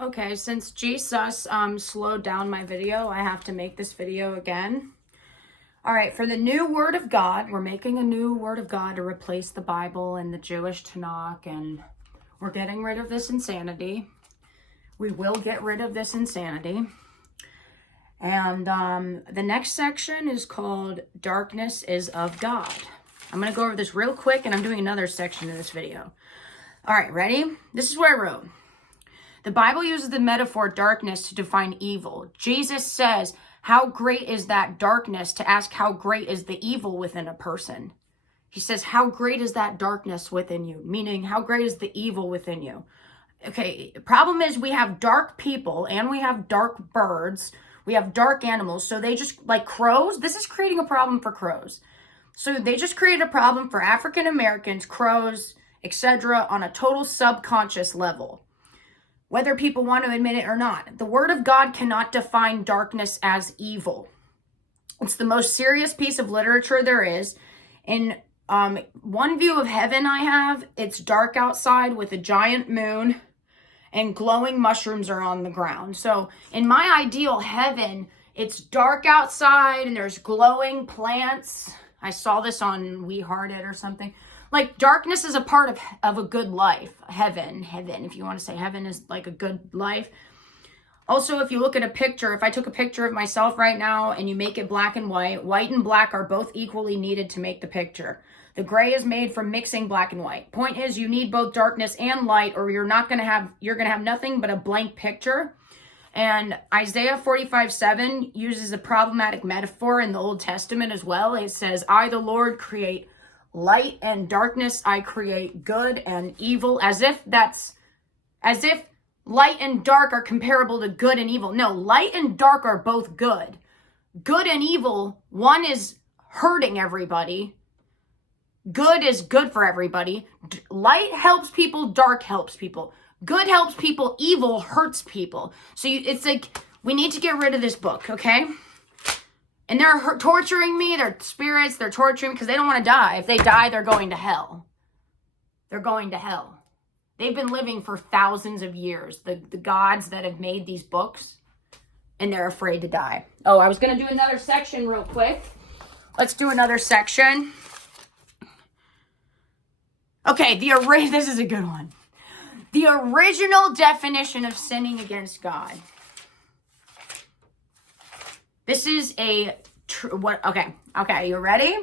Okay, since Jesus slowed down my video, I have to make this video again. All right, for the new Word of God, we're making a new Word of God to replace the Bible and the Jewish Tanakh, and we're getting rid of this insanity. We will get rid of this insanity. And the next section is called Darkness is of God. I'm going to go over this real quick, and I'm doing another section in this video. All right, ready? This is what I wrote. The Bible uses the metaphor darkness to define evil. Jesus says, how great is that darkness, to ask how great is the evil within a person. He says, how great is that darkness within you? Meaning, how great is the evil within you? Okay, problem is we have dark people and we have dark birds. We have dark animals. So they just, like crows, this is creating a problem for crows. So they just created a problem for African Americans, crows, etc. on a total subconscious level. Whether people want to admit it or not. The Word of God cannot define darkness as evil. It's the most serious piece of literature there is. In one view of heaven I have, it's dark outside with a giant moon and glowing mushrooms are on the ground. So in my ideal heaven, it's dark outside and there's glowing plants. I saw this on We Heart It or something. Like, darkness is a part of a good life. Heaven, if you want to say heaven is like a good life. Also, if you look at a picture, if I took a picture of myself right now and you make it black and white and black are both equally needed to make the picture. The gray is made from mixing black and white. Point is, you need both darkness and light, or you're going to have nothing but a blank picture. And Isaiah 45:7 uses a problematic metaphor in the Old Testament as well. It says, I, the Lord, create light and darkness, I create good and evil, as if light and dark are comparable to good and evil. No, light and dark are both good. Good and evil, one is hurting everybody. Good is good for everybody. Light helps people, dark helps people. Good helps people, evil hurts people. So it's like, we need to get rid of this book, okay? And they're torturing me, they're spirits, they're torturing me because they don't want to die. If they die, they're going to hell. They're going to hell. They've been living for thousands of years, the gods that have made these books, and they're afraid to die. Oh, I was going to do another section real quick. Let's do another section. Okay, this is a good one. The original definition of sinning against God. This is okay, you ready?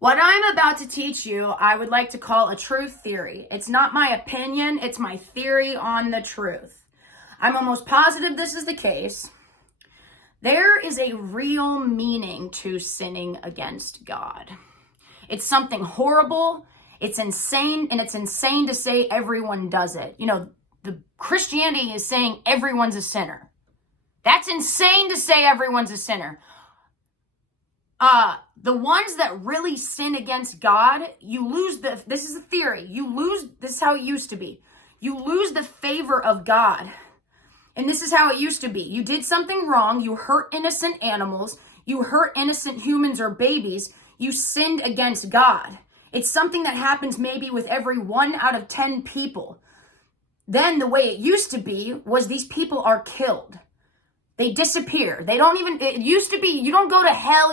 What I'm about to teach you, I would like to call a truth theory. It's not my opinion, it's my theory on the truth. I'm almost positive this is the case. There is a real meaning to sinning against God. It's something horrible, it's insane, and it's insane to say everyone does it. You know, the Christianity is saying everyone's a sinner. That's insane to say everyone's a sinner. The ones that really sin against God, this is a theory, this is how it used to be. You lose the favor of God. And this is how it used to be. You did something wrong, you hurt innocent animals, you hurt innocent humans or babies, you sinned against God. It's something that happens maybe with every 1 out of 10 people. Then the way it used to be was these people are killed. They disappear. It used to be, you don't go to hell,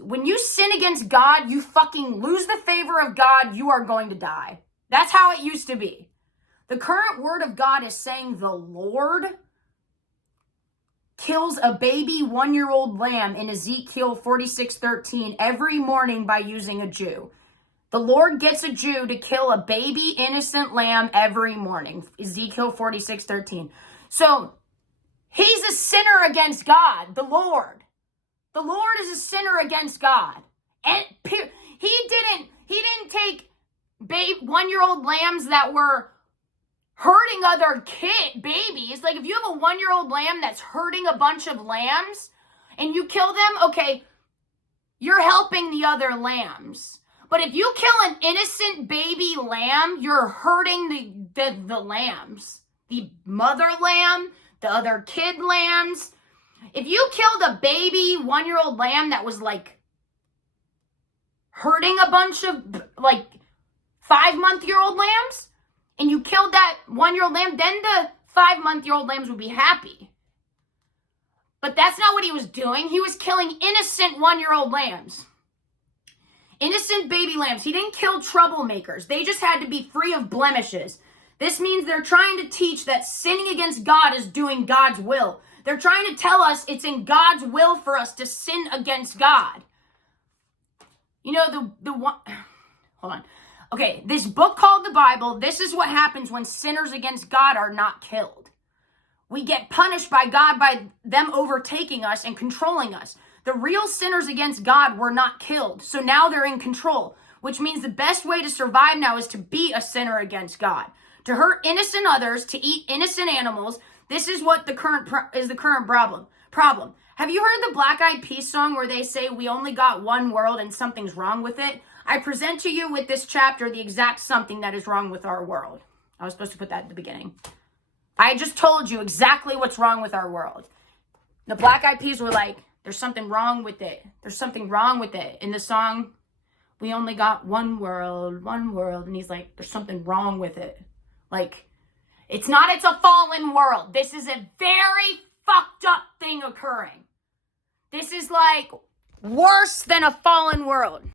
when you sin against God, you fucking lose the favor of God, you are going to die. That's how it used to be. The current word of God is saying the Lord kills a baby 1-year-old lamb in Ezekiel 46:13 every morning by using a Jew. The Lord gets a Jew to kill a baby innocent lamb every morning. Ezekiel 46:13. So, he's a sinner against God, the Lord. The Lord is a sinner against God. And he didn't take 1-year-old lambs that were hurting other babies. Like, if you have a 1-year-old lamb that's hurting a bunch of lambs and you kill them, okay, you're helping the other lambs. But if you kill an innocent baby lamb, you're hurting the lambs. The mother lamb, the other kid lambs. If you killed a baby 1-year-old lamb that was like hurting a bunch of like 5-month-old lambs, and you killed that 1-year-old lamb, then the 5-month-old lambs would be happy. But that's not what he was doing. He was killing innocent 1-year-old lambs. Innocent baby lambs. He didn't kill troublemakers. They just had to be free of blemishes. This means they're trying to teach that sinning against God is doing God's will. They're trying to tell us it's in God's will for us to sin against God. You know, the one... Hold on. Okay, this book called the Bible, this is what happens when sinners against God are not killed. We get punished by God by them overtaking us and controlling us. The real sinners against God were not killed, so now they're in control, which means the best way to survive now is to be a sinner against God. To hurt innocent others, to eat innocent animals, this is what the current problem. Have you heard the Black Eyed Peas song where they say we only got one world and something's wrong with it? I present to you with this chapter the exact something that is wrong with our world. I was supposed to put that at the beginning. I just told you exactly what's wrong with our world. The Black Eyed Peas were like, there's something wrong with it. There's something wrong with it. In the song, we only got one world. And he's like, there's something wrong with it. Like, it's a fallen world. This is a very fucked up thing occurring. This is like worse than a fallen world.